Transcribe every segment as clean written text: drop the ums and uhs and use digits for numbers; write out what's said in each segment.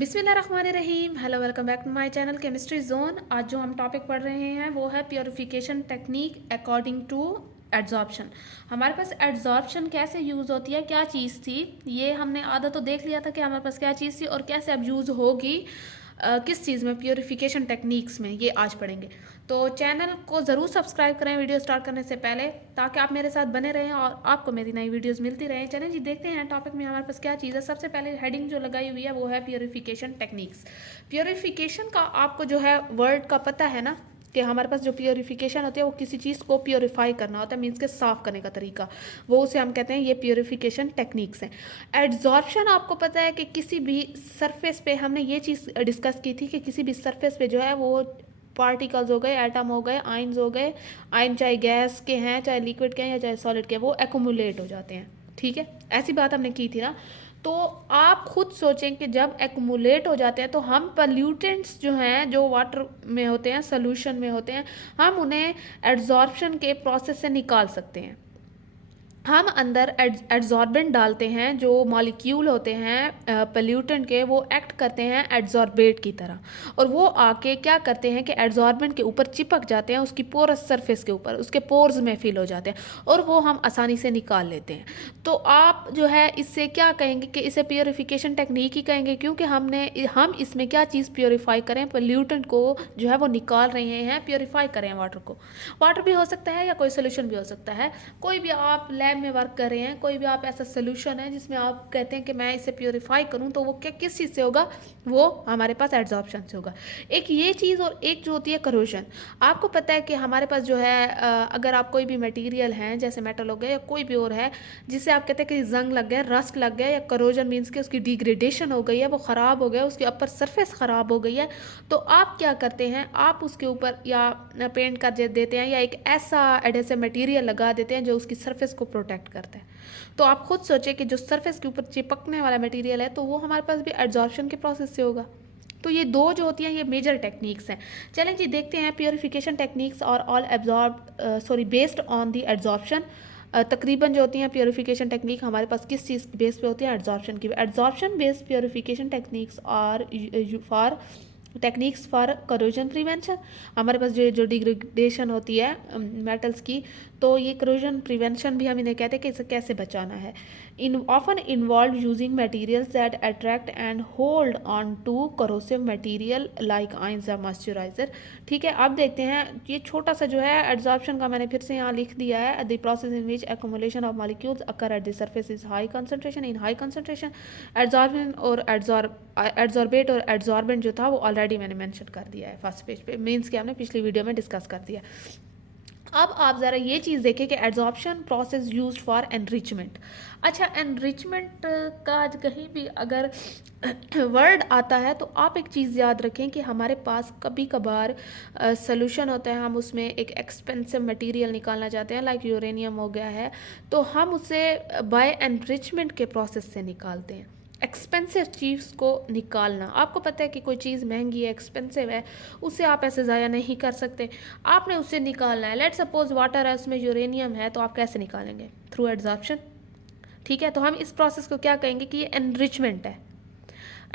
बिस्मिल्लाहिर्रहमानिर्रहीम। Hello, welcome back to my channel chemistry zone. आज जो हम टॉपिक पढ़ रहे हैं वो है purification technique according to adsorption. हमारे पास एड्जॉर्प्शन कैसे यूज़ होती है, क्या चीज़ थी, ये हमने आधा तो देख लिया था कि हमारे पास क्या चीज़ थी और कैसे अब यूज़ होगी किस चीज़ में, प्योरिफिकेशन टेक्निक्स में, ये आज पढ़ेंगे। तो चैनल को ज़रूर सब्सक्राइब करें वीडियो स्टार्ट करने से पहले, ताकि आप मेरे साथ बने रहें और आपको मेरी नई वीडियोस मिलती रहें। चलें जी, देखते हैं टॉपिक में हमारे पास क्या चीज़ है। सबसे पहले हेडिंग जो लगाई हुई है वो है प्योरिफिकेशन टेक्निक्स। प्योरिफिकेशन का आपको जो है वर्ड का पता है ना, कि हमारे पास जो प्योरिफिकेशन होती है वो किसी चीज़ को प्योरीफाई करना होता है, मीन्स के साफ़ करने का तरीका, वो उसे हम कहते हैं ये प्योरिफिकेशन टेक्निक्स हैं। एड्जॉर्प्शन आपको पता है कि किसी भी सरफेस पे, हमने ये चीज़ डिस्कस की थी कि किसी भी सरफेस पे जो है वो पार्टिकल्स हो गए, एटम हो गए, आइंस हो गए, आइन चाहे गैस के हैं, चाहे लिक्विड के हैं या चाहे सॉलिड के हैं, वो एक्यूमुलेट हो जाते हैं। ठीक है, ऐसी बात हमने की थी ना। तो आप खुद सोचें कि जब एक्यूमुलेट हो जाते हैं तो हम पोल्यूटेंट्स जो हैं, जो वाटर में होते हैं, सोल्यूशन में होते हैं, हम उन्हें एड्जॉर्प्शन के प्रोसेस से निकाल सकते हैं। हम अंदर एड्जॉर्बेंट डालते हैं, जो मॉलिक्यूल होते हैं पोल्यूटेंट के, वो एक्ट करते हैं एड्जॉर्बेट की तरह, और वो आके क्या करते हैं कि एड्जॉर्बेंट के ऊपर चिपक जाते हैं, उसकी पोरस सरफेस के ऊपर, उसके पोर्स में फिल हो जाते हैं और वो हम आसानी से निकाल लेते हैं। तो आप जो है इससे क्या कहेंगे कि इसे प्योरिफिकेशन टेक्निक ही कहेंगे, क्योंकि हम इसमें क्या चीज़ प्योरीफाई करें, पोल्यूटेंट को जो है वो निकाल रहे हैं, प्योरीफाई करें वाटर को। वाटर भी हो सकता है या कोई सोल्यूशन भी हो सकता है, कोई भी आप लैब में वर्क कर रहे हैं, कोई भी आप ऐसा सोल्यूशन है जिसमें आप कहते हैं कि मैं इसे प्योरीफाई करूं, तो वो क्या किस चीज़ से होगा, वो हमारे पास एड्जॉर्प्शन से होगा। एक ये चीज़, और एक जो होती है करोजन। आपको पता है कि हमारे पास जो है अगर आप कोई भी मटेरियल हैं, जैसे मेटल हो गया या कोई भी और है, जिसे आप कहते हैं कि जंग लग गया, रस्ट लग गया, या करोजन मीन्स कि उसकी डिग्रेडेशन हो गई है, वो ख़राब हो गया, उसकी अपर सरफेस ख़राब हो गई है, तो आप क्या करते हैं, आप उसके ऊपर या पेंट कर देते हैं या एक ऐसा एडेसिव मटेरियल लगा देते हैं जो उसकी सरफेस को प्रोटेक्ट करता है। तो आप खुद सोचें कि जो सरफेस के ऊपर चिपकने वाला मटेरियल है, तो वो हमारे पास भी एड्जॉर्प्शन के प्रोसेस से होगा। तो ये दो जो होती हैं ये मेजर टेक्निक्स हैं। चलें जी, देखते हैं प्योरिफिकेशन टेक्निक्स और all absorb based on the adsorption. तकरीबन जो होती हैं प्योरिफिकेशन टेक्निक हमारे पास किस चीज़ बेस पे होती है, एड्जॉर्प्शन की। एड्जॉर्प्शन बेस्ड प्योरिफिकेशन टेक्निक्स और for techniques for corrosion prevention. हमारे पास जो डिग्रेडेशन होती है मेटल्स की, तो ये करोजन प्रिवेंशन भी हम इन्हें कहते हैं कि इसे कैसे बचाना है। In often involve using materials that attract and hold on to corrosive material like ions या मॉइस्चराइजर। ठीक है, अब देखते हैं ये छोटा सा जो है एड्जॉर्प्शन का, मैंने फिर से यहाँ लिख दिया है, the process in which accumulation of molecules occur at the surface is high concentration, in high concentration adsorbent और एड्जॉर्बेट और एड्जॉर्बेंट जो था वो ऑलरेडी मैंने मेंशन कर दिया है फर्स्ट पेज पे, मीन्स कि हमने पिछली वीडियो में डिस्कस कर दिया। अब आप ज़रा ये चीज़ देखें कि adsorption process used for enrichment. अच्छा, एनरिचमेंट का कहीं भी अगर वर्ड आता है तो आप एक चीज़ याद रखें कि हमारे पास कभी कभार सोल्यूशन होता है, हम उसमें एक एक्सपेंसिव मटेरियल निकालना चाहते हैं, लाइक यूरेनियम हो गया है, तो हम उसे बाय एनरिचमेंट के प्रोसेस से निकालते हैं। एक्सपेंसिव चीज़ को निकालना, आपको पता है कि कोई चीज़ महंगी है, एक्सपेंसिव है, उसे आप ऐसे ज़ाया नहीं कर सकते, आपने उसे निकालना है। लेट सपोज वाटर है, उसमें यूरेनियम है, तो आप कैसे निकालेंगे, थ्रू एड्जॉर्प्शन। ठीक है, तो हम इस प्रोसेस को क्या कहेंगे कि ये एनरिचमेंट है,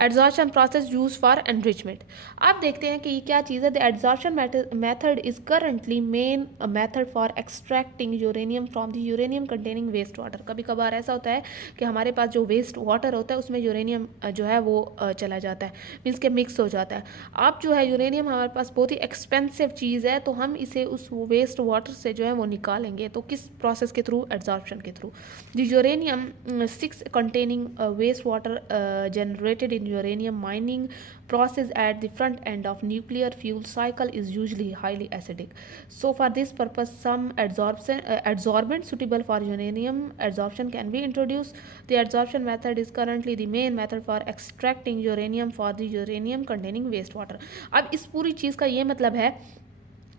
adsorption process use for enrichment. आप देखते हैं कि ये क्या चीज़ है, the adsorption method is currently main method for extracting uranium from the uranium containing waste water. कभी कभार ऐसा होता है कि हमारे पास जो वेस्ट वाटर होता है उसमें यूरेनियम जो है वो चला जाता है, मीन्स के मिक्स हो जाता है। आप जो है यूरेनियम हमारे पास बहुत ही एक्सपेंसिव चीज़ है, तो हम इसे उस वेस्ट वाटर से जो है वो निकालेंगे, तो किस प्रोसेस के थ्रू, एड्जॉर्प्शन के through. The uranium 6 containing wastewater generated in uranium mining process at the front end of nuclear fuel cycle is usually highly acidic. So for this purpose, some adsorbent suitable for uranium adsorption can be introduced. The adsorption method is currently the main method for extracting uranium for the uranium containing wastewater. अब इस पूरी चीज़ का ये मतलब है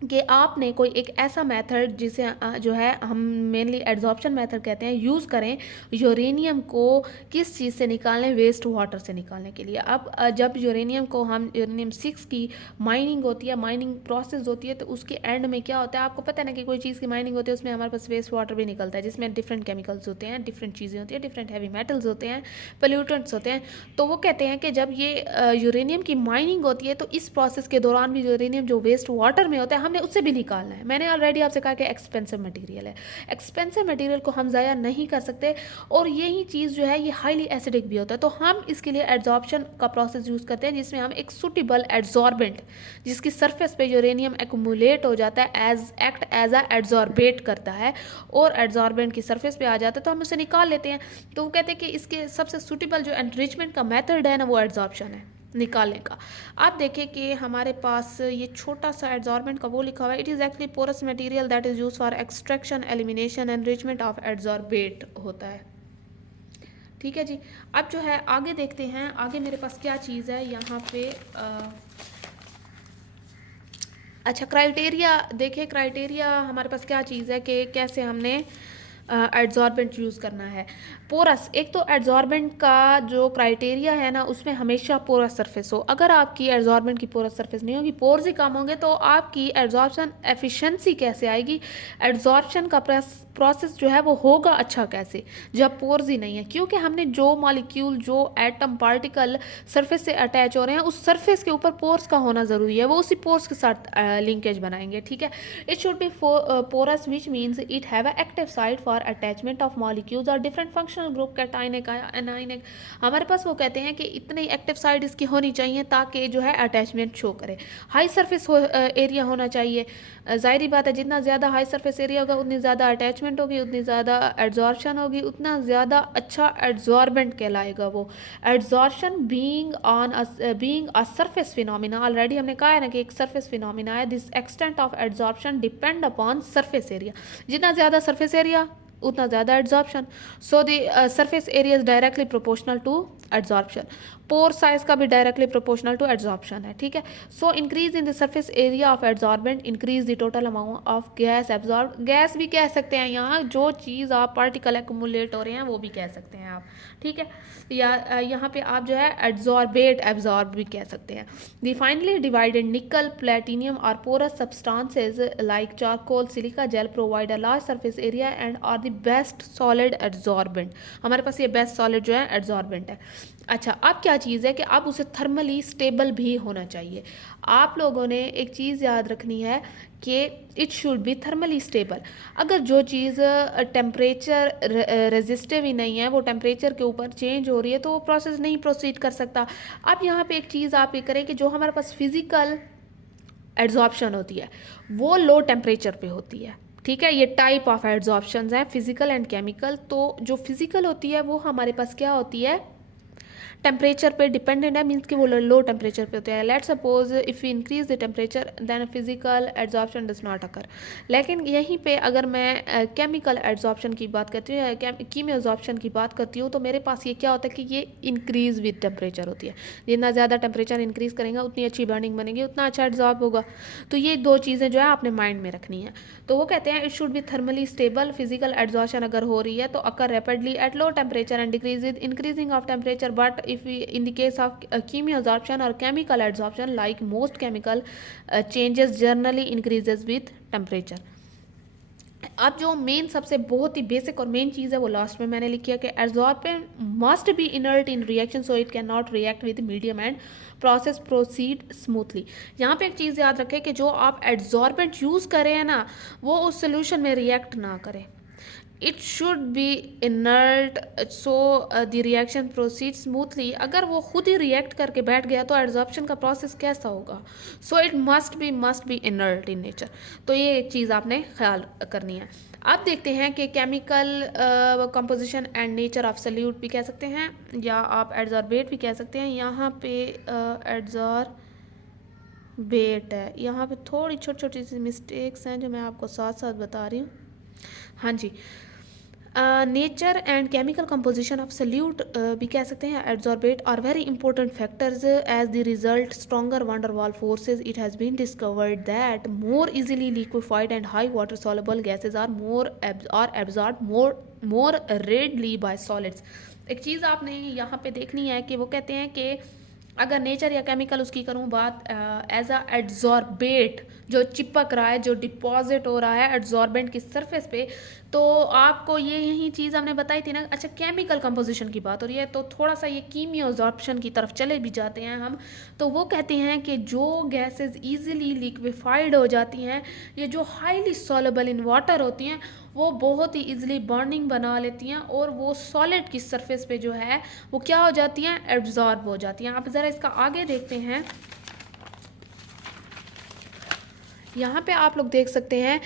कि आपने कोई एक ऐसा मेथड जिसे जो है हम मेनली एड्जॉर्प्शन मेथड कहते हैं यूज़ करें यूरेनियम को किस चीज़ से निकालने, वेस्ट वाटर से निकालने के लिए। अब जब यूरेनियम को हम यूरेनियम 6 की माइनिंग होती है, माइनिंग प्रोसेस होती है, तो उसके एंड में क्या होता है आपको पता है ना कि कोई चीज़ की माइनिंग होती है उसमें हमारे पास वेस्ट वाटर भी निकलता है जिसमें डिफरेंट केमिकल्स होते हैं, डिफरेंट चीज़ें होती हैं, डिफरेंट हैवी मेटल्स होते हैं, पोल्यूटेंट्स होते हैं। तो वो कहते हैं कि जब ये यूरेनियम की माइनिंग होती है तो इस प्रोसेस के दौरान भी यूरेनियम जो वेस्ट वाटर में होता है हमने उससे भी निकालना है। मैंने ऑलरेडी आपसे कहा कि एक्सपेंसिव मटेरियल है, एक्सपेंसिव मटेरियल को हम ज़ाया नहीं कर सकते और यही चीज़ जो है ये हाईली एसिडिक भी होता है। तो हम इसके लिए एड्जॉर्प्शन का प्रोसेस यूज़ करते हैं जिसमें हम एक सुटेबल एड्जॉर्बेंट जिसकी सरफेस पे यूरेनियम एक्यूमुलेट हो जाता है एक्ट एज अ एड्जॉर्बेट करता है और एड्जॉर्बेंट की सरफेस पे आ जाता है तो हम उसे निकाल लेते हैं। तो वो कहते हैं कि इसके सबसे सुटेबल जो एनरिचमेंट का मेथड है ना वो एड्जॉर्प्शन है निकालने का। आप देखें कि हमारे पास ये छोटा सा एड्जॉर्बेंट का वो लिखा हुआ है, it is actually porous material that is use for extraction elimination enrichment of adsorbate होता है। ठीक है जी। अब जो है आगे देखते हैं, आगे मेरे पास क्या चीज़ है यहाँ पे अच्छा क्राइटेरिया देखें, क्राइटेरिया हमारे पास क्या चीज़ है कि कैसे हमने एड्जॉर्बेंट यूज़ करना है। पोरस, एक तो एड्जॉर्बेंट का जो क्राइटेरिया है ना उसमें हमेशा पोरस सरफेस हो। अगर आपकी एड्जॉर्बेंट की पोरस सरफेस नहीं होगी, पोर्स ही कम होंगे, तो आपकी एड्जॉर्प्शन एफिशिएंसी कैसे आएगी, एड्जॉर्प्शन का प्रोसेस जो है वो होगा अच्छा कैसे जब पोर्स ही नहीं है। क्योंकि हमने जो मॉलिक्यूल जो एटम पार्टिकल सरफेस से अटैच हो रहे हैं उस सरफेस के ऊपर पोर्स का होना ज़रूरी है, वो उसी पोर्स के साथ लिंकेज बनाएंगे। ठीक है, it should be porous which means it have a active site for attachment of molecules और different functional group cationic anionic. हमारे पास वो कहते हैं कि इतनी एक्टिव साइट इसकी होनी चाहिए ताकि जो है अटैचमेंट शो करे। हाई सरफेस एरिया होना चाहिए, ज़ाहिरी बात है जितना ज़्यादा हाई सरफेस एरिया होगा उतनी ज़्यादा अटैचमेंट होगी, उतनी ज़्यादा एड्जॉर्प्शन होगी, उतना ज़्यादा अच्छा एड्जॉर्बेंट कहलाएगा वो। Adsorption being a surface phenomena, already हमने कहा है ना कि एक सरफेस फिनोमिना है। This extent of adsorption depend upon surface area, जितना ज़्यादा सरफेस एरिया उतना ज़्यादा adsorption. So the surface area is directly proportional to adsorption. Pore size का भी डायरेक्टली प्रोपोर्शनल टू एड्जॉर्प्शन है। ठीक है, so increase in the surface area of adsorbent increase the total amount of gas absorb. Gas भी कह सकते हैं यहाँ, जो चीज़ आप पार्टिकल एक्यूमुलेट हो रहे हैं वो भी कह सकते हैं आप। ठीक है, या यहाँ पे आप जो है एड्जॉर्बेट एब्जॉर्ब भी कह सकते हैं। The finely divided nickel platinum और porous substances like charcoal silica gel provide a large surface area and are the best solid adsorbent. हमारे पास ये बेस्ट सॉलिड जो है एड्जॉर्बेंट है। अच्छा, अब क्या चीज़ है कि अब उसे थर्मली स्टेबल भी होना चाहिए। आप लोगों ने एक चीज़ याद रखनी है कि it should be thermally stable. अगर जो चीज़ टेम्परेचर रेजिस्टिव ही नहीं है, वो टेम्परेचर के ऊपर चेंज हो रही है, तो वो प्रोसेस नहीं प्रोसीड कर सकता। अब यहाँ पे एक चीज़ आप ये करें कि जो हमारे पास फिज़िकल एड्जॉर्प्शन होती है वो लो टेम्परेचर पे होती है। ठीक है, ये टाइप ऑफ एड्जॉर्प्शन हैं फिजिकल एंड केमिकल। तो जो फिजिकल होती है वो हमारे पास क्या होती है, टेम्परेचर पे डिपेंडेंट है, मीन्स कि वो लो टेम्परेचर पे होते हैं। Let suppose if you increase the temperature then physical adsorption does not occur. लेकिन यहीं पे अगर मैं केमिकल एड्जॉर्प्शन की बात करती हूँ या कीमियो एब्जॉर्प्शन की बात करती हूँ तो मेरे पास ये क्या होता है कि ये इंक्रीज विद टेम्परेचर होती है। जितना ज़्यादा टेम्परेचर इंक्रीज करेंगे उतनी अच्छी बर्निंग बनेगी, उतना अच्छा एड्जॉर्ब होगा। तो ये दो चीज़ें जो है आपने माइंड में रखनी है। तो वो कहते हैं it should be thermally stable. Physical adsorption अगर हो रही है तो occur rapidly at low temperature and decrease with increasing of temperature. But if in the case of chemical absorption or chemical adsorption like most chemical changes generally increases with temperature। अब जो main सबसे बहुत ही basic और main चीज़ है वो last में मैंने लिखी है कि adsorbent must be inert in reaction so it can not react with medium and process proceed smoothly. यहाँ पे एक चीज़ याद रखें कि जो आप एड्जॉर्बेंट यूज़ करें हैं ना वो उस सोल्यूशन में रिएक्ट ना करें। It should B inert so the reaction proceed smoothly. अगर वो खुद ही रिएक्ट करके बैठ गया तो एड्जॉर्प्शन का प्रोसेस कैसा होगा। So it must be inert in nature. तो ये एक चीज़ आपने ख्याल करनी है। अब देखते हैं कि chemical composition and nature of solute भी कह सकते हैं या आप एड्जॉर्बेट भी कह सकते हैं। यहाँ पे एड्जॉर्बेट है, यहाँ पे थोड़ी छोटी छोटी सी मिस्टेक्स हैं जो मैं आपको साथ साथ बता रही हूँ। हाँ जी, nature and chemical composition of solute भी कह सकते हैं adsorbate are very important factors as the result stronger van der Waals forces it has been discovered that more easily liquefied and high water soluble gases are absorb more readily by solids. एक चीज़ आपने यहाँ पे देखनी है कि वो कहते हैं कि अगर नेचर या केमिकल उसकी करूँ बात एज अ एड्जॉर्बेट जो चिपक रहा है, जो डिपॉजिट हो रहा है एड्जॉर्बेंट की सरफेस पे, तो आपको ये यही चीज़ हमने बताई थी ना। अच्छा, केमिकल कंपोजिशन की बात हो रही है तो थोड़ा सा ये कीमियोजॉर्प्शन की तरफ चले भी जाते हैं हम। तो वो कहते हैं कि जो गैसेस इजीली लिक्विफाइड हो जाती हैं, ये जो हाईली सॉल्युबल इन वाटर होती हैं, वो बहुत ही इजीली बर्निंग बना लेती हैं और वो सॉलिड की सरफेस पे जो है वो क्या हो जाती हैं, एब्जॉर्ब हो जाती हैं। आप ज़रा इसका आगे देखते हैं, यहाँ पे आप लोग देख सकते हैं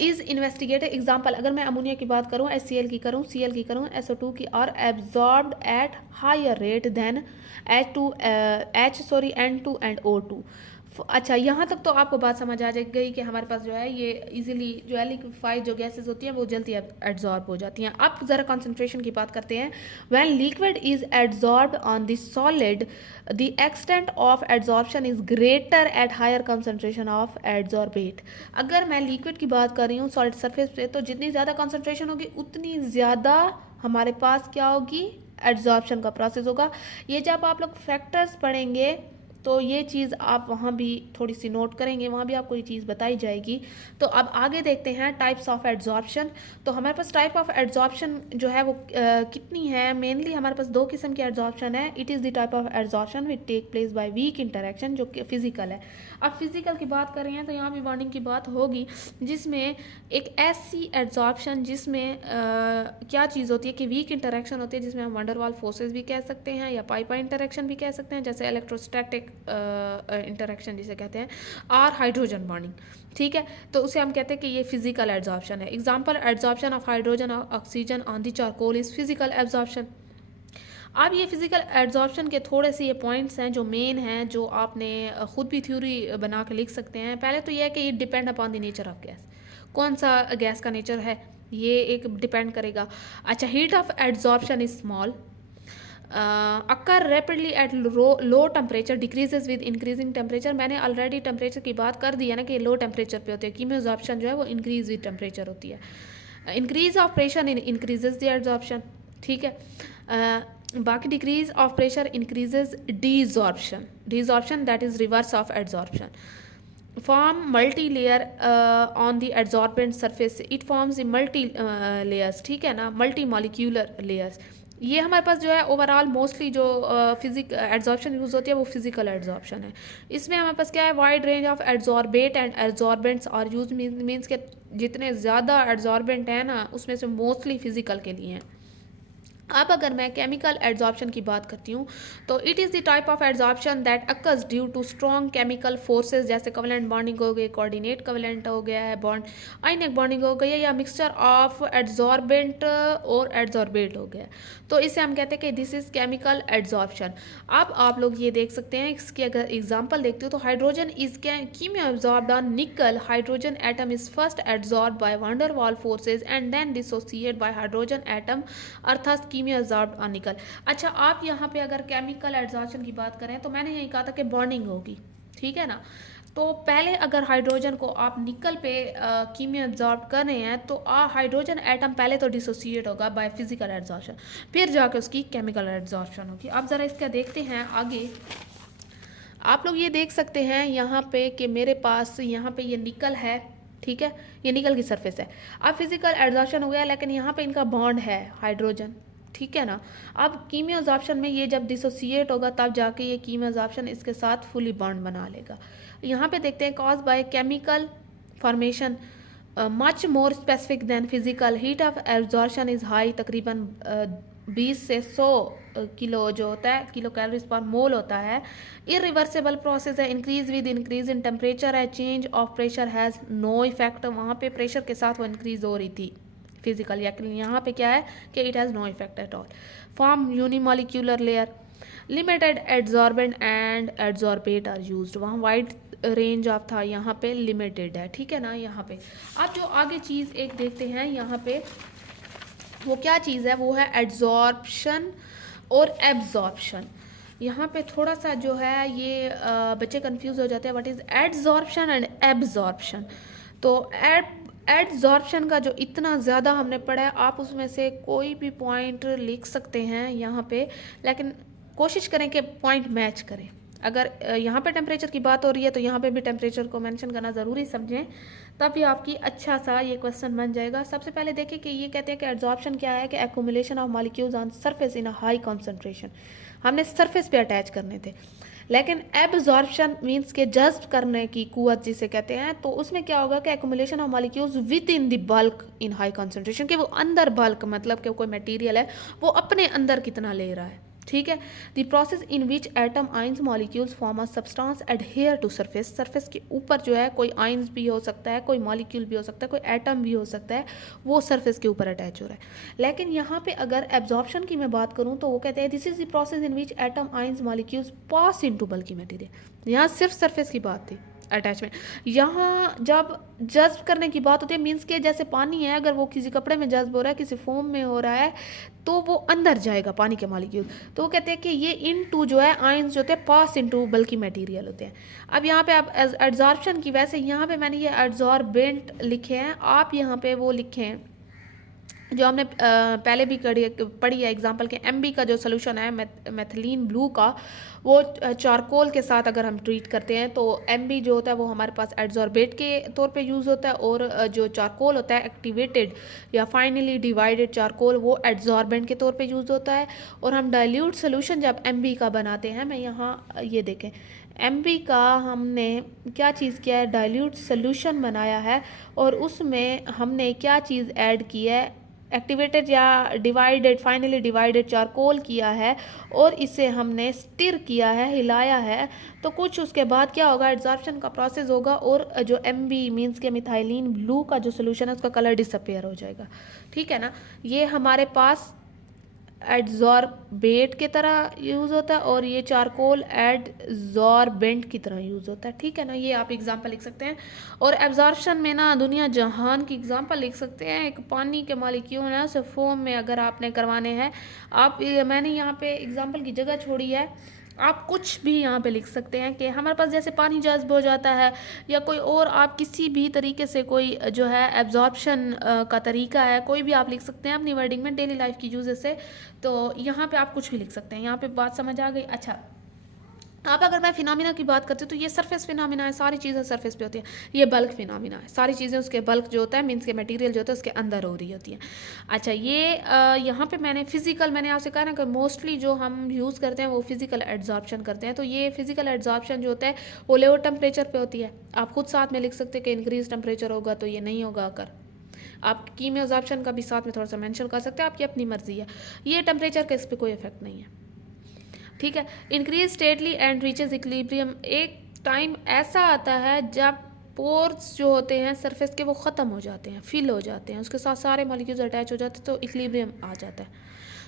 इज इन्वेस्टिगेटेड एग्जाम्पल। अगर मैं अमोनिया की बात करूँ, HCl की करूँ, Cl की करूँ, SO2 की, are absorbed at higher rate than N2 and O2। अच्छा, यहाँ तक तो आपको बात समझ आ गई कि हमारे पास जो है ये इजीली जो है लिक्विफाइड जो गैसेस होती हैं वो जल्दी एड्जॉर्ब हो जाती हैं। अब ज़रा कंसंट्रेशन की बात करते हैं। When liquid is adsorbed on the solid the extent of adsorption is greater at higher concentration of adsorbate. अगर मैं लिक्विड की बात कर रही हूँ सॉलिड सरफेस पे, तो जितनी ज़्यादा कंसंट्रेशन होगी उतनी ज़्यादा हमारे पास क्या होगी, एड्जॉर्प्शन का प्रोसेस होगा। ये जब आप लोग फैक्टर्स पढ़ेंगे तो ये चीज़ आप वहाँ भी थोड़ी सी नोट करेंगे, वहाँ भी आपको ये चीज़ बताई जाएगी। तो अब आगे देखते हैं टाइप्स ऑफ एड्जॉर्प्शन। तो हमारे पास टाइप ऑफ एड्जॉर्प्शन जो है वो कितनी है, मेनली हमारे पास दो किस्म की एड्जॉर्प्शन है। It is the type of adsorption which take place by weak interaction, जो कि फिजिकल है। अब फिजिकल की बात कर रहे हैं तो यहाँ भी बॉन्डिंग की बात होगी, जिसमें एक ऐसी एड्जॉर्प्शन जिसमें क्या चीज़ होती है कि वीक इंटरेक्शन होती है, जिसमें हम वंडरवाल फोर्सेज भी कह सकते हैं या पाई पाई इंटरेक्शन भी कह सकते हैं, जैसे इलेक्ट्रोस्टैटिक इंटरेक्शन जिसे कहते हैं, और हाइड्रोजन बॉन्डिंग। ठीक है, तो उसे हम कहते हैं कि ये फिजिकल एब्जॉर्प्शन है। एग्जांपल, एब्जॉर्प्शन ऑफ हाइड्रोजन और oxygen on the charcoal is physical absorption. अब ये फिजिकल एब्जॉर्प्शन के थोड़े से ये पॉइंट्स हैं जो मेन हैं, जो आपने खुद भी थ्योरी बना के लिख सकते हैं। पहले तो ये है कि ये depend upon the nature of gas, कौन सा गैस का नेचर है ये एक डिपेंड करेगा। अच्छा, heat of absorption is small, occur rapidly at low temperature, decreases with increasing temperature. मैंने ऑलरेडी टेम्परेचर की बात कर दी है ना कि लो टेम्परेचर पे होती है। कीमियोजॉर्प्शन जो है वो इंक्रीज विद टेम्परेचर होती है। Increase of pressure increases the absorption. ठीक है, बाकी decrease of pressure increases desorption, desorption that is reverse of adsorption. Form multi layer on the adsorbent surface, it forms multi layers. ठीक है ना, multi molecular layers. ये हमारे पास जो है ओवरऑल मोस्टली जो फिजिक एड्जॉर्प्शन यूज़ होती है वो फिजिकल एड्जॉर्प्शन है। इसमें हमारे पास क्या है, wide range of adsorbate and adsorbents और यूज मीन्स के जितने ज़्यादा एड्जॉर्बेंट हैं ना उसमें से मोस्टली फिजिकल के लिए हैं। अब अगर मैं केमिकल एड्जॉर्प्शन की बात करती हूँ तो it is the type of adsorption that occurs due to strong chemical forces, जैसे कोवेलेंट बॉन्डिंग हो गई, कोऑर्डिनेट कोवेलेंट हो गया है, बॉन्ड आयनिक बॉन्डिंग हो गई है, या मिक्सचर ऑफ एड्जॉर्बेंट और एड्जॉर्बेट हो गया। तो इसे हम कहते हैं कि दिस इज़ केमिकल एड्जॉर्प्शन। अब आप लोग ये देख सकते हैं, इसकी अगर एग्जाम्पल देखते हो तो hydrogen is chemi absorbed on nickel, hydrogen atom is first absorbed by van der Waals forces and then dissociate by hydrogen atom अर्थात कीमियो एब्जॉर्ब्ड ऑन निकल। अच्छा, आप यहाँ पे अगर केमिकल एब्जॉर्प्शन की बात करें तो मैंने यही कहा था कि बॉन्डिंग होगी। ठीक है ना, तो पहले अगर हाइड्रोजन को आप निकल पे कीमियो एब्जॉर्ब कर रहे हैं तो हाइड्रोजन एटम पहले तो डिसोसिएट होगा बाय फिजिकल एब्जॉर्प्शन, फिर जाके उसकी केमिकल एब्जॉर्प्शन होगी। अब ज़रा इसका देखते हैं आगे। आप लोग ये देख सकते हैं यहाँ पे कि मेरे पास यहाँ पे ये निकल है। ठीक है, ये निकल की सरफेस है। अब फिजिकल एब्जॉर्प्शन हो गया, लेकिन यहाँ पे इनका बॉन्ड है हाइड्रोजन। ठीक है ना, अब कीमियो एब्जॉर्प्शन में ये जब डिसोसिएट होगा तब जाके ये कीमियो एब्जॉर्प्शन इसके साथ फुली बॉन्ड बना लेगा। यहाँ पे देखते हैं cause by chemical formation much more specific than physical, heat of absorption is high, तकरीबन 20 से 100 किलो जो होता है, किलो कैलोरीज पर मोल होता है। इरिवर्सिबल प्रोसेस है, increase with increase in temperature है, change of pressure has no effect. वहाँ पे प्रेशर के साथ वो इंक्रीज हो रही थी फिजिकल, या यहाँ पे क्या है कि it has no effect at all. Form unimolecular layer, limited adsorbent and adsorbate are used. वहाँ वाइड रेंज ऑफ था, यहाँ पे लिमिटेड है। ठीक है ना, यहाँ पे अब जो आगे चीज़ एक देखते हैं, यहाँ पे वो क्या चीज़ है, वो है एड्जॉर्प्शन और एब्जॉर्प्शन। यहाँ पे थोड़ा सा जो है ये बच्चे कंफ्यूज हो जाते हैं, what is adsorption and absorption. तो एड्जॉर्प्शन का जो इतना ज़्यादा हमने पढ़ा है, आप उसमें से कोई भी पॉइंट लिख सकते हैं यहाँ पे, लेकिन कोशिश करें कि पॉइंट मैच करें। अगर यहाँ पे टेम्परेचर की बात हो रही है तो यहाँ पे भी टेम्परेचर को मेंशन करना ज़रूरी समझें, तभी आपकी अच्छा सा ये क्वेश्चन बन जाएगा। सबसे पहले देखिए कि ये कहते हैं कि एड्जॉर्प्शन क्या है, कि accumulation of molecules on surface in a high concentration. हमने सरफेस पे अटैच करने थे। लेकिन एब्जॉर्प्शन मीन्स के जज्ब करने की कुवत जिसे कहते हैं, तो उसमें क्या होगा कि accumulation of molecules with in the bulk in high concentration, कि वो अंदर बल्क मतलब कि कोई मटेरियल है वो अपने अंदर कितना ले रहा है। ठीक है। The process in which atom ions molecules form a substance adhere to surface. Surface के ऊपर जो है कोई आइंस भी हो सकता है, कोई मॉलिक्यूल भी हो सकता है, कोई एटम भी हो सकता है, वो सरफेस के ऊपर अटैच हो रहा है। लेकिन यहाँ पे अगर एब्जॉर्प्शन की मैं बात करूँ तो वो कहते हैं this is the process in which atom ions molecules pass into bulky material. यहाँ सिर्फ सरफेस की बात थी अटैचमेंट। यहाँ जब जज्ब करने की बात होती है, मीन्स के जैसे पानी है, अगर वो किसी कपड़े में जज्ब हो रहा है, किसी फोम में हो रहा है, तो वो अंदर जाएगा पानी के मॉलिक्यूल। तो वो कहते हैं कि ये इन टू जो है आयंस जो होते हैं पास इनटू बल्कि मटेरियल होते हैं। अब यहाँ पे आप एड्जॉर्प्शन की, वैसे यहाँ पे मैंने ये एड्जॉर्बेंट लिखे हैं, आप यहाँ पे वो लिखे हैं जो हमने पहले भी पढ़ी है एग्जांपल के। एमबी का जो सोल्यूशन है मेथिलीन ब्लू का, वो चारकोल के साथ अगर हम ट्रीट करते हैं तो एमबी जो होता है वो हमारे पास एड्जॉर्बेट के तौर पे यूज़ होता है, और जो चारकोल होता है एक्टिवेटेड या फाइनली डिवाइडेड चारकोल, वो एड्जॉर्बेंट के तौर पे यूज़ होता है। और हम डाइल्यूट सोल्यूशन जब एमबी का बनाते हैं, मैं यहाँ ये देखें एमबी का हमने क्या चीज़ किया है, डाइल्यूट सोल्यूशन बनाया है, और उसमें हमने क्या चीज़ ऐड की है, एक्टिवेटेड या डिवाइडेड फाइनली डिवाइडेड चारकोल किया है, और इसे हमने स्टिर किया है, हिलाया है। तो कुछ उसके बाद क्या होगा, एड्जॉर्प्शन का प्रोसेस होगा, और जो एमबी मीन्स के मिथाइलिन ब्लू का जो सोल्यूशन है उसका कलर डिसअपेयर हो जाएगा। ठीक है ना। ये हमारे पास एड्जॉर्बेट की तरह यूज़ होता है, और ये चारकोल एड्जॉर्बेंट की तरह यूज़ होता है। ठीक है ना। ये आप एग्जांपल लिख सकते हैं। और एब्जॉर्प्शन में ना दुनिया जहान की एग्जांपल लिख सकते हैं। एक पानी के मॉलिक्यूल है, उसे फोम में अगर आपने करवाने हैं, आप मैंने यहाँ पे एग्जांपल की जगह छोड़ी है, आप कुछ भी यहाँ पे लिख सकते हैं कि हमारे पास जैसे पानी जज्ब हो जाता है, या कोई और आप किसी भी तरीके से कोई जो है एब्जॉर्प्शन का तरीका है, कोई भी आप लिख सकते हैं अपनी वर्डिंग में डेली लाइफ की यूजेस से। तो यहाँ पे आप कुछ भी लिख सकते हैं। यहाँ पे बात समझ आ गई। अच्छा, अब अगर मैं फिनोमिना की बात करती हूँ तो ये सरफेस फिनोमिना है, सारी चीज़ें सरफेस पे होती हैं। ये बल्क फिनोमिना है, सारी चीज़ें उसके बल्क जो होता है मीन्स के मटेरियल जो होता है उसके अंदर हो रही होती हैं। अच्छा, ये यहाँ पे मैंने फिजिकल, मैंने आपसे कहा ना कि मोस्टली जो हम यूज़ करते हैं वो फिजिकल एड्जॉर्प्शन करते हैं। तो ये फिजिकल एड्जॉर्प्शन जो होता है वो लोअर टेम्परेचर पर होती है। आप खुद साथ में लिख सकते हैं कि इंक्रीज टेम्परेचर होगा तो ये नहीं होगा। अगर आप कीमिया एब्जॉर्प्शन का भी साथ में थोड़ा सा मेंशन कर सकते हैं, आपकी अपनी मर्जी है। ये टेम्परेचर का इस पर कोई इफेक्ट नहीं है। ठीक है। Increase stately and reaches equilibrium. एक टाइम ऐसा आता है जब पोर्स जो होते हैं सरफेस के वो ख़त्म हो जाते हैं, फिल हो जाते हैं, उसके साथ सारे मॉलिक्यूल्स अटैच हो जाते हैं, तो इक्विलिब्रियम आ जाता है।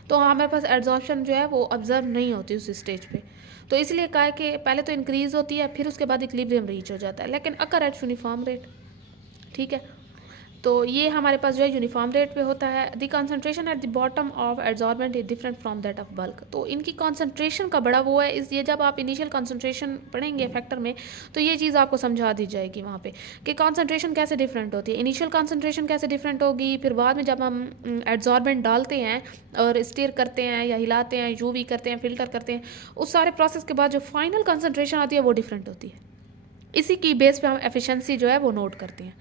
तो हमारे पास एड्जॉर्प्शन जो है वो ऑब्जर्व नहीं होती उस स्टेज पे। तो इसलिए कहा है कि पहले तो इंक्रीज होती है, फिर उसके बाद इक्विलिब्रियम रीच हो जाता है, लेकिन अकर एट यूनिफॉर्म रेट। ठीक है। तो ये हमारे पास जो है यूनिफॉर्म रेट पे होता है। The concentration at the bottom of adsorbent is different from that of bulk. तो इनकी कंसंट्रेशन का बड़ा वो है, इसलिए जब आप इनिशियल कंसंट्रेशन पढ़ेंगे फैक्टर में तो ये चीज़ आपको समझा दी जाएगी वहाँ पे कि कंसंट्रेशन कैसे डिफरेंट होती है। इनिशियल कंसंट्रेशन कैसे डिफरेंट होगी, फिर बाद में जब हम एड्जॉर्बेंट डालते हैं और स्टीयर करते हैं या हिलाते हैं, यूवी करते हैं, फिल्टर करते हैं, उस सारे प्रोसेस के बाद जो फाइनल कंसंट्रेशन आती है वो डिफरेंट होती है। इसी की बेस पे हम एफिशिएंसी जो है वो नोट करते हैं।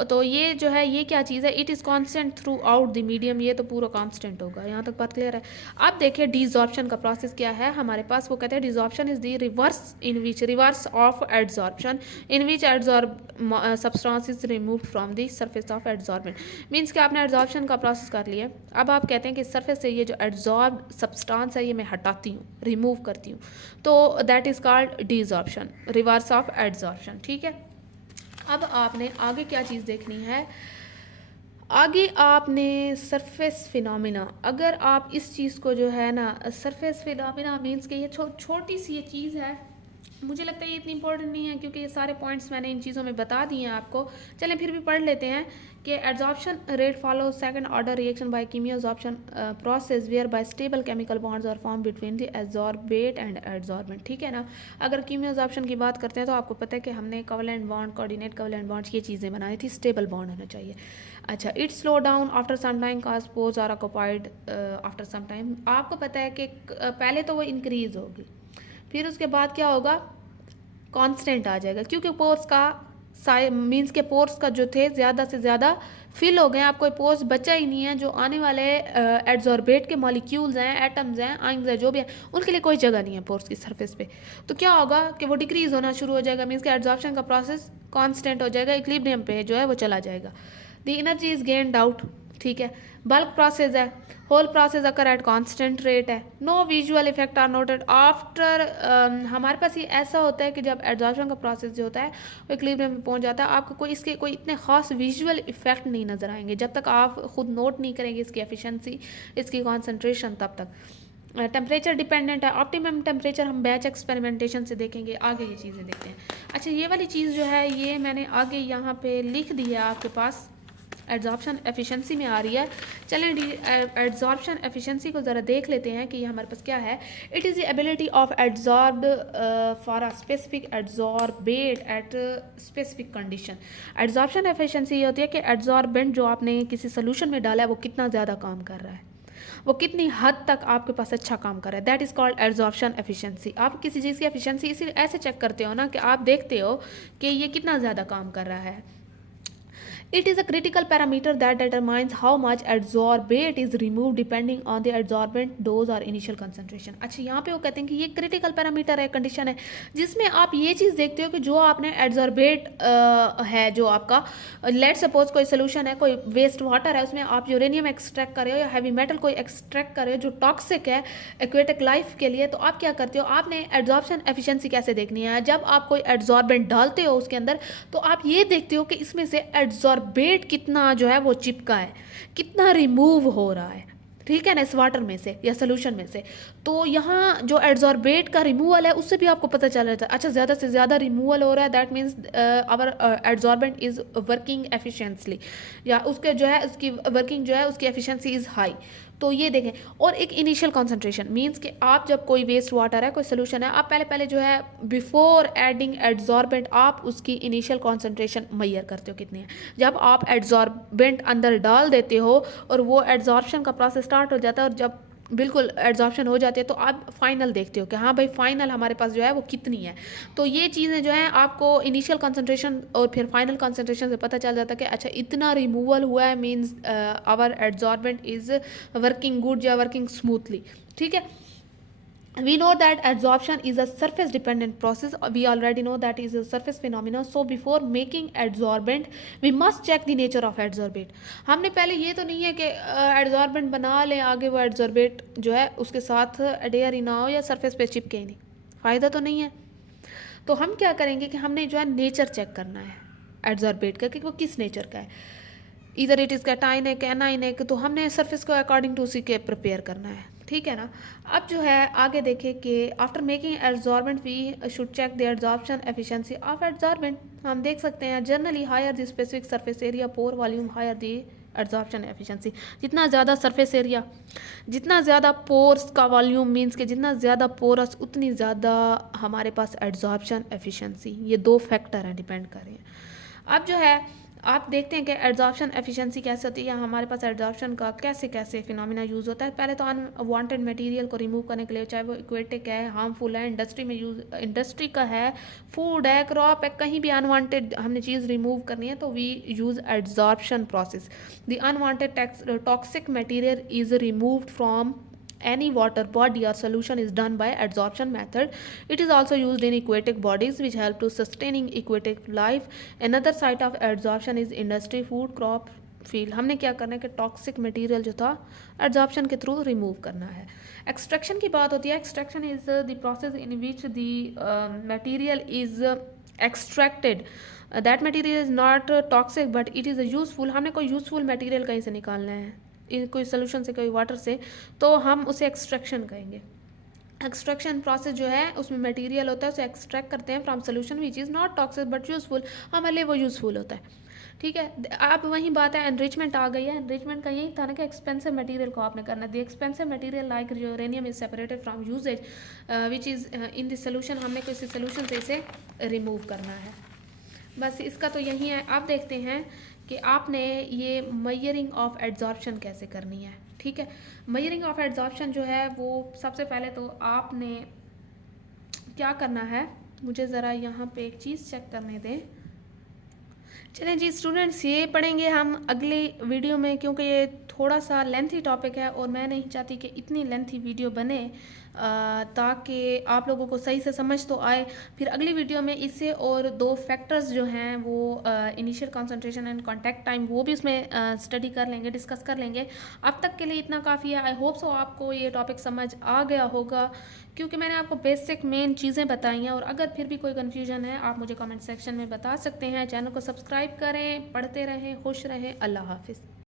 तो ये जो है ये क्या चीज़ है, it is constant through out the medium. ये तो पूरा कांस्टेंट होगा। यहाँ तक बात क्लियर है। अब देखिए डिसॉर्प्शन का प्रोसेस क्या है हमारे पास। वो कहते हैं desorption is the reverse in which reverse of adsorption in which adsorb substance is removed from the surface of adsorbent. Means कि आपने एड्जॉर्प्शन का प्रोसेस कर लिया, अब आप कहते हैं कि सरफेस से ये जो एड्जॉर्ब सब्सटेंस है ये मैं हटाती हूँ, रिमूव करती हूँ, तो that is called desorption, reverse of adsorption. ठीक है। अब आपने आगे क्या चीज़ देखनी है, आगे आपने सरफेस फिनोमिना। अगर आप इस चीज़ को जो है ना, सरफेस फिनोमिना मीन्स कि ये छोटी सी ये चीज़ है, मुझे लगता है ये इतनी इंपॉर्टेंट नहीं है क्योंकि ये सारे पॉइंट्स मैंने इन चीज़ों में बता दिए हैं आपको। चलें फिर भी पढ़ लेते हैं कि adsorption rate follow second order reaction by chemisorption process where by stable chemical bonds are form between the adsorbate and adsorbent. ठीक है ना। अगर कीमियोजॉर्प्शन की बात करते हैं तो आपको पता है कि हमने covalent bond, coordinate covalent bonds, ये चीज़ें बनाई थी, स्टेबल बॉन्ड होना चाहिए। अच्छा, it slow down after some time cause pores are occupied after some time. आपको पता है कि पहले तो वो इंक्रीज होगी, फिर उसके बाद क्या होगा, कांस्टेंट आ जाएगा, क्योंकि पोर्स का मीन्स के पोर्स का जो थे ज़्यादा से ज़्यादा फिल हो गए हैं, आप कोई पोर्स बचा ही नहीं है। जो आने वाले एड्जॉर्बेट के मॉलिक्यूल्स हैं, एटम्स हैं, आइंस हैं, जो भी हैं, उनके लिए कोई जगह नहीं है पोर्स की सरफेस पे। तो क्या होगा कि वो डिक्रीज होना शुरू हो जाएगा, मीन्स के एड्जॉर्प्शन का प्रोसेस कांस्टेंट हो जाएगा, इक्विलिब्रियम पे जो है वो चला जाएगा। The energy is gained out. ठीक है। बल्क प्रोसेस है, whole process occur at constant rate है, no visual effect are noted after. हमारे पास ये ऐसा होता है कि जब एड्जॉर्प्शन का प्रोसेस जो होता है वो इक्विलिब्रियम में पहुंच जाता है, आपको कोई इसके कोई इतने खास विजुअल इफेक्ट नहीं नज़र आएंगे जब तक आप खुद नोट नहीं करेंगे इसकी एफिशिएंसी, इसकी कॉन्सेंट्रेशन, तब तक। टेम्परेचर डिपेंडेंट है, ऑप्टिमम टेम्परेचर हम बैच एक्सपेरिमेंटेशन से देखेंगे, आगे ये चीज़ें देखते हैं। अच्छा, ये वाली चीज़ जो है ये मैंने आगे यहाँ पे लिख दी है आपके पास, एड्जॉर्प्शन एफिशिएंसी में आ रही है। चलें एड्जॉर्प्शन एफिशिएंसी को ज़रा देख लेते हैं कि ये हमारे पास क्या है। It is the ability of adsorb for a specific adsorbate at specific condition. Adsorption efficiency ये होती है कि एड्जॉर्बेंट जो आपने किसी सोल्यूशन में डाला है वो कितना ज़्यादा काम कर रहा है, वो कितनी हद तक आपके पास अच्छा काम कर रहा है, that is called adsorption efficiency. आप किसी चीज़ की एफिशिएंसी इसी ऐसे चेक करते हो ना कि आप देखते हो कि ये कितना ज़्यादा काम कर रहा है। It is a critical parameter that determines how much adsorbate is removed depending on the adsorbent dose or initial concentration। अच्छा, यहाँ पे वो कहते हैं कि ये क्रिटिकल पैरामीटर है, कंडीशन है, जिसमें आप ये चीज़ देखते हो कि जो आपने एड्जॉर्बेट है, जो आपका लेट सपोज कोई सोल्यूशन है, कोई वेस्ट वाटर है, उसमें आप यूरेनियम एक्सट्रैक्ट कर रहे हो या हैवी मेटल कोई एक्सट्रैक्ट कर रहे हो जो टॉक्सिक है एक्वेटिक लाइफ के लिए, तो आप क्या करते हो, आपने एड्जॉर्प्शन एफिशिएंसी कैसे देखनी है। जब आप कोई एड्जॉर्बेंट डालते हो उसके अंदर, तो आप ये देखते हो कि इसमें से एड्जॉर्बेट कितना जो है वो चिपका है, कितना रिमूव हो रहा है, ठीक है ना, इस वाटर में से या सोल्यूशन में से। तो यहाँ जो एड्जॉर्बेट का रिमूवल है उससे भी आपको पता चल जाता है, अच्छा ज़्यादा से ज़्यादा रिमूवल हो रहा है, that means our adsorbent is working efficiently, या उसके जो है उसकी वर्किंग जो है उसकी एफिशिएंसी इज़ हाई। तो ये देखें। और एक इनिशियल कॉन्सेंट्रेशन मीन्स कि आप जब कोई वेस्ट वाटर है, कोई सोल्यूशन है, आप पहले जो है बिफोर एडिंग एड्जॉर्बेंट आप उसकी इनिशियल कॉन्सेंट्रेशन मैयर करते हो कितनी है। जब आप एड्जॉर्बेंट अंदर डाल देते हो और वो एड्जॉर्प्शन का प्रोसेस स्टार्ट हो जाता है, और जब बिल्कुल एड्जॉर्प्शन हो जाती है तो आप फाइनल देखते हो कि हाँ भाई फाइनल हमारे पास जो है वो कितनी है। तो ये चीज़ें जो हैं आपको इनिशियल कंसंट्रेशन और फिर फाइनल कंसंट्रेशन से पता चल जाता है कि अच्छा इतना रिमूवल हुआ है, means our adsorbent is working good या वर्किंग स्मूथली। ठीक है। We know that adsorption is a surface dependent process. We already know that is a surface phenomena. So before making adsorbent we must check the nature of adsorbate। हमने पहले ये तो नहीं है कि adsorbent बना लें, आगे वो adsorbate जो है उसके साथ adhere ही ना हो या surface पे चिपके ही नहीं, फ़ायदा तो नहीं है। तो हम क्या करेंगे कि हमने जो है नेचर चेक करना है adsorbate का कि वो किस नेचर का है, इधर इट इज़ कैटाइन है, कैनाइन है, तो हमने सरफेस को अकॉर्डिंग टू उसी के प्रिपेयर करना है। ठीक है ना। अब जो है आगे देखें कि after making adsorbent we should check the adsorption efficiency of adsorbent. हम देख सकते हैं generally higher the specific surface area pore volume higher the adsorption efficiency. जितना ज़्यादा सरफेस एरिया, जितना ज़्यादा पोर्स का वॉल्यूम, मीन्स के जितना ज़्यादा पोरस उतनी ज़्यादा हमारे पास एड्जॉर्प्शन एफिशिएंसी। ये दो फैक्टर हैं, डिपेंड कर रहे हैं। अब जो है आप देखते हैं कि एड्जॉर्प्शन एफिशिएंसी कैसे होती है, हमारे पास एड्जॉर्प्शन का कैसे कैसे फिनोमिना यूज़ होता है। पहले तो अनवांटेड मटेरियल को रिमूव करने के लिए, चाहे वो इक्वेटिक है, हार्मफुल है, इंडस्ट्री में यूज, इंडस्ट्री का है, फूड है, क्रॉप है, कहीं भी अनवांटेड हमने चीज़ रिमूव करनी है तो we use adsorption process. The unwanted toxic material is removed from any water body or solution is done by adsorption method. It is also used in aquatic bodies which help to sustaining aquatic life. Another site of adsorption is industry, food, crop, field. हमने क्या करना है कि toxic material जो था adsorption के through remove करना है। एक्सट्रैक्शन की बात होती है। Extraction is the process in which the material is extracted. That material is not toxic but it is useful. हमने कोई यूजफुल मटेरियल कहीं से निकालना है, कोई सोल्यूशन से, कोई वाटर से, तो हम उसे एक्सट्रैक्शन कहेंगे। एक्सट्रैक्शन प्रोसेस जो है उसमें मटेरियल होता है, उसे एक्सट्रैक्ट करते हैं from solution which is not toxic but useful, हमारे लिए वो यूज़फुल होता है। ठीक है, अब वही बात है, एनरिचमेंट आ गई है। एनरिचमेंट का यही था ना कि एक्सपेंसिव मटेरियल को आपने करना, the expensive material like uranium is separated from uses which is in this solution, हमने किसी सोल्यूशन से इसे रिमूव करना है। बस इसका तो यही है। आप देखते हैं कि आपने ये मेजरिंग ऑफ एड्जॉर्प्शन कैसे करनी है। ठीक है, मेजरिंग ऑफ एड्जॉर्प्शन जो है वो सबसे पहले तो आपने क्या करना है, मुझे ज़रा यहाँ पे एक चीज़ चेक करने दें। चलें जी स्टूडेंट्स, ये पढ़ेंगे हम अगली वीडियो में, क्योंकि ये थोड़ा सा लेंथी टॉपिक है और मैं नहीं चाहती कि इतनी लेंथी वीडियो बने, ताकि आप लोगों को सही से समझ तो आए। फिर अगली वीडियो में इससे और 2 फैक्टर्स जो हैं वो initial concentration and contact time, वो भी उसमें स्टडी कर लेंगे, डिस्कस कर लेंगे। अब तक के लिए इतना काफ़ी है। आई होप सो आपको ये टॉपिक समझ आ गया होगा, क्योंकि मैंने आपको बेसिक मेन चीज़ें बताई हैं। और अगर फिर भी कोई कन्फ्यूजन है आप मुझे कमेंट सेक्शन में बता सकते हैं। चैनल को सब्सक्राइब करें, पढ़ते रहें, खुश रहें। अल्लाह हाफिज़।